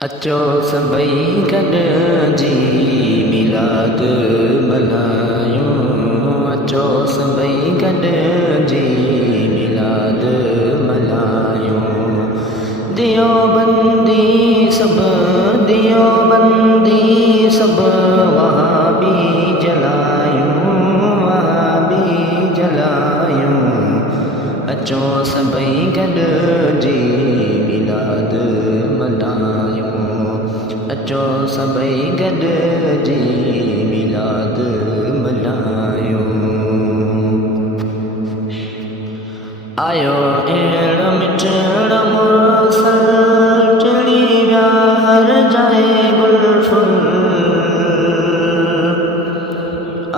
अचो सभई गॾिजी मिलाद मल्हायूं। अचो सभई गॾिजी मिलाद मल्हायूं। दियोबंदी सभु दियोबंदी सभु वहाबी जलायूं वहाबी जलायूं। अचो सभई गॾिजी मिलाद मल्हायूं। अचो सभई गॾिजी मिलाद मल्हायूं। आयो अहिड़ मिठड़ मुरसल चढ़ी विया हर जाए गुल फुल।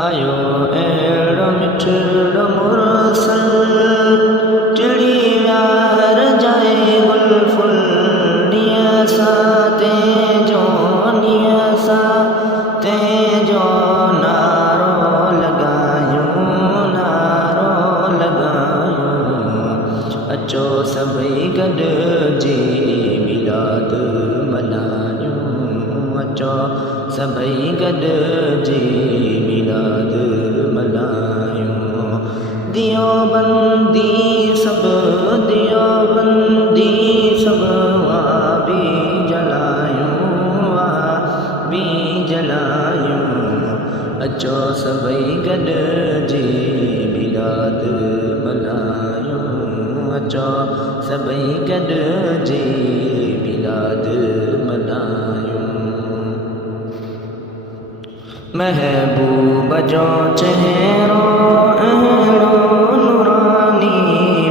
आयो अहिड़ मिठड़ मुरसल चढ़ी विया हर जाए गुल फुल। तेजो नारो लगायूं नारो लगायूं। अचो सभई गॾिजी मिलाद मल्हायूं। अचो सभई गॾिजी मिलाद मल्हायूं। दियोबंदी सभु दियोबंदी सभु वहाबी जलायूं वहाबी जलायूं। अचो सभई गॾिजी मिलाद मल्हायूं। अचो सभई गॾिजी मिलाद मल्हायूं। महबूब जो चेहरो अहिड़ो नूरानी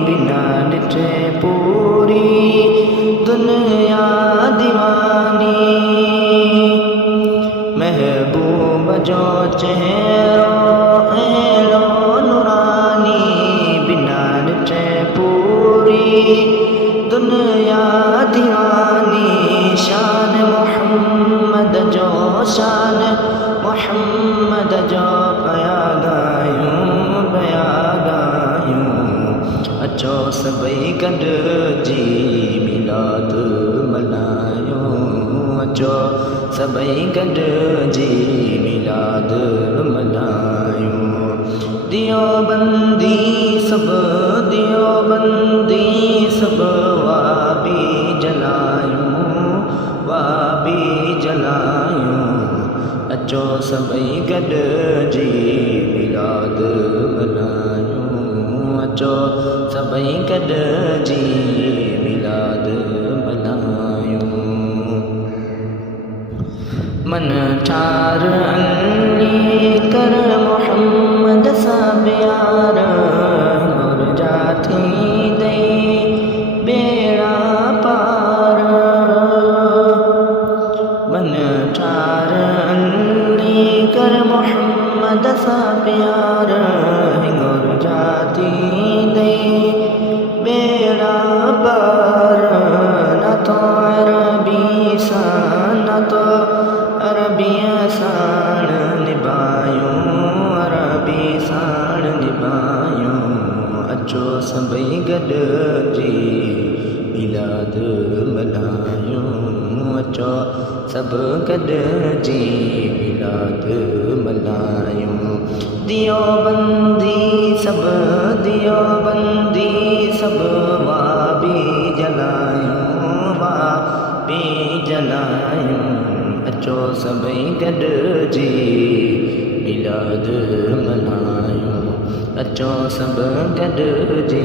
बिना ॾिठे पूरी दुनिया दीवानी। महबूब जो चेहरो अहिड़ो नूरानी बिना ॾिठे पूरी दुनिया दीवानी। शान मोहम्मद जो शान मोहम्मद जो पया गायूं। अचो सभई गॾिजी मिलाद मल्हायूं। अचो सभई गॾिजी मिलाद मल्हायूं। दियोबंदी सभु दियोबंदी सभु वहाबी जलायूं वहाबी जलायूं। अचो सभई गॾिजी मिलाद मल्हायूं। अचो सभई गॾिजी मिलाद मल्हायूं। मन ठार अली कर मोहम्मद सां प्यार और जाथी दई बेड़ा पार। मन ठार अली कर मोहम्मद सां प्यार और जाथी दई बेड़ा पार। न तो अरबी सां न तो अरबी साण निभायूं अरबी साण निभायूं। अचो सभई गॾिजी मिलाद मल्हायूं। अचो सभु गॾिजी मिलाद मल्हायूं। दियोबंदी सभु दियोबंदी सभु वहाबी जलायूं वहाबी जलायूं। अचो सभई गॾिजी मिलाद मल्हायूं। अचो सभु गॾिजी